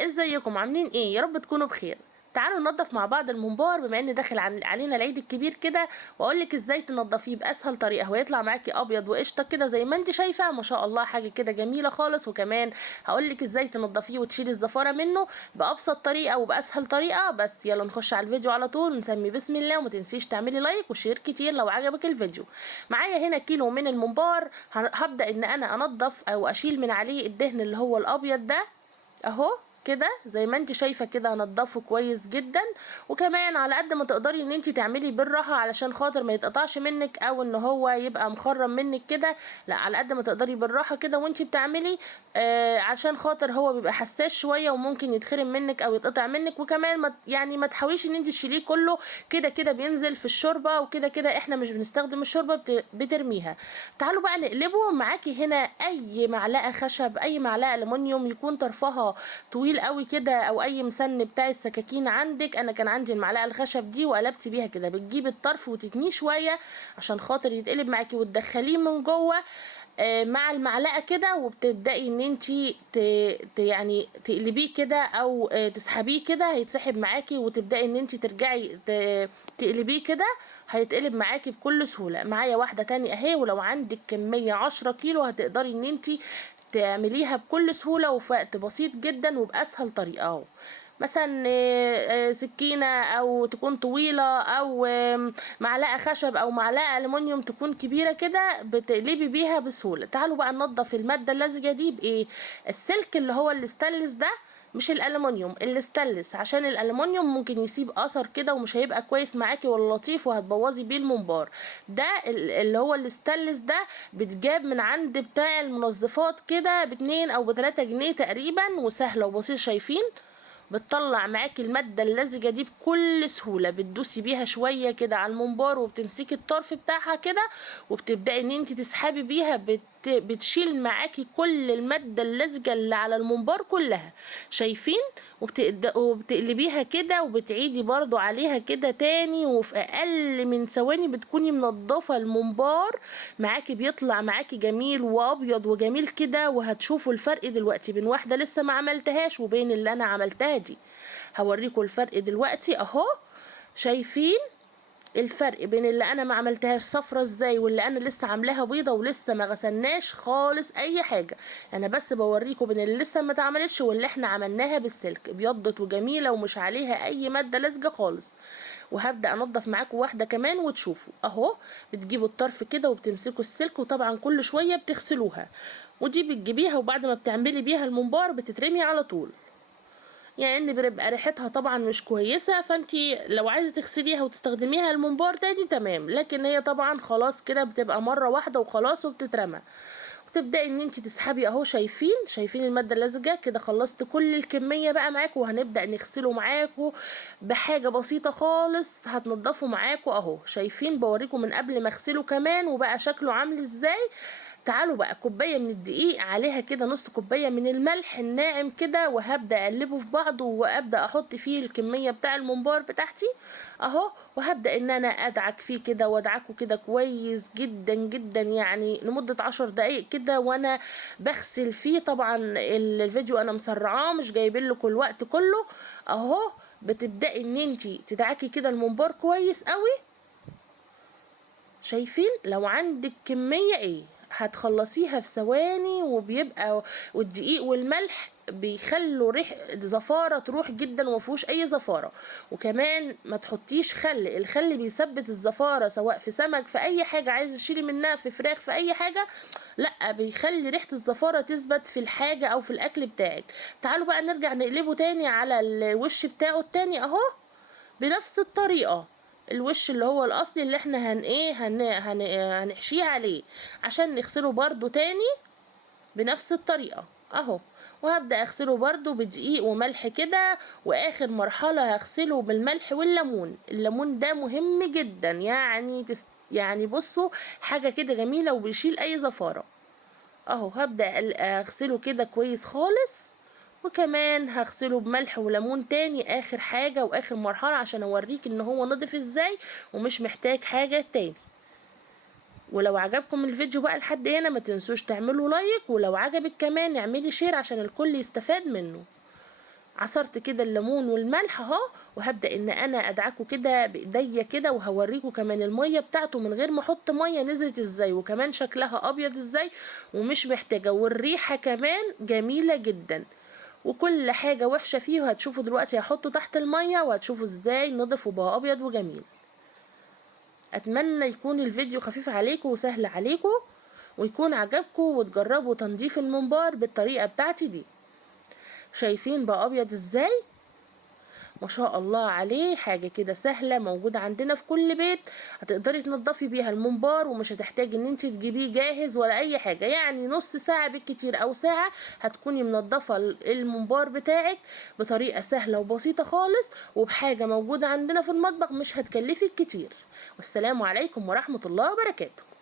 ازيكم عاملين ايه؟ يا رب تكونوا بخير. تعالوا ننضف مع بعض الممبار بما ان داخل علينا العيد الكبير كده، واقولك ازاي تنضفيه باسهل طريقه ويطلع معاكي ابيض وقشطه كده زي ما انت شايفه، ما شاء الله حاجه كده جميله خالص. وكمان هقولك ازاي تنضفيه وتشيلي الزفاره منه بابسط طريقه وباسهل طريقه. بس يلا نخش على الفيديو على طول، نسمي بسم الله، وما تنسيش تعملي لايك وشير كتير لو عجبك الفيديو. معايا هنا كيلو من الممبار، هبدا ان انا انضف او اشيل من عليه الدهن اللي هو الابيض ده اهو كده زي ما انت شايفه كده. هنضفه كويس جدا، وكمان على قد ما تقدري ان انت تعملي بالراحه علشان خاطر ما يتقطعش منك او ان هو يبقى مخرم منك كده. لا، على قد ما تقدري بالراحه كده وانت بتعملي، عشان خاطر هو بيبقى حساس شويه وممكن يتخرم منك او يتقطع منك. وكمان ما تحاوليش ان انت تشيليه كله كده كده، بينزل في الشوربه، وكده كده احنا مش بنستخدم الشوربه، بترميها. تعالوا بقى نقلبه. معاكي هنا اي معلقه خشب، اي معلقه الومنيوم يكون طرفها طويل قوي كده، او اي مسن بتاع السكاكين عندك. انا كان عندي المعلقه الخشب دي وقلبت بيها كده. بتجيبي الطرف وتتنيه شويه عشان خاطر يتقلب معاكي، وتدخليه من جوه مع المعلقه كده، وبتبداي ان انتي يعني تقلبيه كده او تسحبيه كده، هيتسحب معاكي، وتبداي ان انتي ترجعي تقلبيه كده، هيتقلب معاكي بكل سهوله. معايا واحده تانية اهي، ولو عندك كميه 10 كيلو هتقدري ان انتي تعمليها بكل سهوله وفي وقت بسيط جدا وباسهل طريقه اهو. مثلا سكينة او تكون طويلة، او معلقة خشب او معلقة ألمونيوم تكون كبيرة كده، بتقلبي بيها بسهولة. تعالوا بقى ننضف المادة اللزجة دي بايه؟ السلك اللي هو الاستانلس ده، مش الالومنيوم، الاستانلس، عشان الالومنيوم ممكن يسيب اثر كده ومش هيبقى كويس معاكي ولا لطيف، وهتبوظي بيه الممبار. ده اللي هو الاستانلس ده بتجاب من عند بتاع المنظفات كده ب2 او ب3 جنيه تقريبا، وسهله وبسيطه. شايفين؟ بتطلع معاكي المادة اللزجة دي بكل سهولة. بتدوسي بيها شوية كده على الممبار، وبتمسكي الطرف بتاعها كده، وبتبدأي ان انت تسحبي بيها، بتشيل معاكي كل المادة اللزجة اللي على الممبار كلها. شايفين؟ وبتقلبيها كده، وبتعيدي برضو عليها كده تاني، وفي اقل من ثواني بتكوني منضفة الممبار معاكي، بيطلع معاكي جميل وابيض وجميل كده. وهتشوفوا الفرق دلوقتي بين واحدة لسه ما عملتهاش وبين اللي انا عملتها دي. هوريكم الفرق دلوقتي اهو. شايفين الفرق بين اللي انا ما عملتهاش صفرة ازاي، واللي انا لسه عاملاها بيضة ولسه ما غسلناش خالص اي حاجة؟ انا بس بوريكم بين اللي لسه ما اتعملتش واللي احنا عملناها بالسلك، ابيضت وجميلة ومش عليها اي مادة لزجة خالص. وهبدأ انضف معاكم واحدة كمان وتشوفوا اهو. بتجيبوا الطرف كده وبتمسكوا السلك، وطبعا كل شوية بتغسلوها. ودي بتجيبيها، وبعد ما بتعملي بيها الممبار بتترمي على طول، يعني ان بيبقى ريحتها طبعا مش كويسه. فانتي لو عايزه تغسليها وتستخدميها الممبار تاني تمام، لكن هي طبعا خلاص كده بتبقى مره واحده وخلاص وبتترمى. وتبداي ان انتي تسحبي اهو. شايفين الماده اللزجه كده؟ خلصت كل الكميه بقى معاكم، وهنبدا نغسله معاكم بحاجه بسيطه خالص. هتنضفه معاكم اهو. شايفين؟ بوريكم من قبل ما اغسله كمان وبقى شكله عامل ازاي. تعالوا بقى، كوبايه من الدقيق، عليها كده نص كوبايه من الملح الناعم كده، وهبدا اقلبه في بعضه، وابدا احط فيه الكميه بتاع الممبار بتاعتي اهو. وهبدا ان انا ادعك فيه كده، وادعكه كده كويس جدا جدا، يعني لمده 10 دقايق كده وانا بغسل فيه. طبعا الفيديو انا مسرعاه، مش جايبين لكم الوقت كله اهو. بتبداي ان انتي تدعكي كده الممبار كويس قوي. شايفين؟ لو عندك كمية ايه هتخلصيها في ثواني، وبيبقى والدقيق والملح بيخلوا ريح زفارة تروح جدا، ومفيهوش اي زفارة. وكمان ما تحطيش خل، الخل بيثبت الزفارة، سواء في سمك، في اي حاجة عايزة تشيلي منها، في فراخ، في اي حاجة. لا، بيخلي ريحة الزفارة تثبت في الحاجة او في الاكل بتاعك. تعالوا بقى نرجع نقلبه تاني على الوش بتاعه التاني اهو، بنفس الطريقة. الوش اللي هو الاصلي اللي احنا هنحشيه عليه عشان نغسله برضو تاني بنفس الطريقة اهو. وهبدأ اغسله برضو بدقيق وملح كده، واخر مرحلة هغسله بالملح والليمون. الليمون ده مهم جدا، يعني يعني بصوا، حاجة كده جميلة وبيشيل اي زفارة اهو. هبدأ اغسله كده كويس خالص، وكمان هغسله بملح وليمون تاني اخر حاجة واخر مرحلة، عشان اوريك ان هو نضف ازاي ومش محتاج حاجة تاني. ولو عجبكم الفيديو بقى لحد هنا ما تنسوش تعملوا لايك، ولو عجبك كمان اعملي شير عشان الكل يستفاد منه. عصرت كده الليمون والملح اهو، وهبدأ ان انا ادعكه كده بايديا كده، وهوريكم كمان المية بتاعته من غير ما احط مية نزلت ازاي، وكمان شكلها ابيض ازاي ومش محتاجة، والريحة كمان جميلة جدا. وكل حاجة وحشة فيه وهتشوفوا دلوقتي هحطه تحت المية وهتشوفوا ازاي نضف وبقى ابيض وجميل. اتمنى يكون الفيديو خفيف عليكم وسهل عليكم، ويكون عجبكم وتجربوا تنظيف الممبار بالطريقة بتاعتي دي. شايفين بقى ابيض ازاي؟ ما شاء الله عليه، حاجة كده سهلة موجودة عندنا في كل بيت، هتقدري تنضفي بيها الممبار ومش هتحتاجي ان انت تجيبيه جاهز ولا اي حاجة، يعني نص ساعة بالكتير او ساعة هتكوني منضفة الممبار بتاعك بطريقة سهلة وبسيطة خالص، وبحاجة موجودة عندنا في المطبخ مش هتكلفك كتير. والسلام عليكم ورحمة الله وبركاته.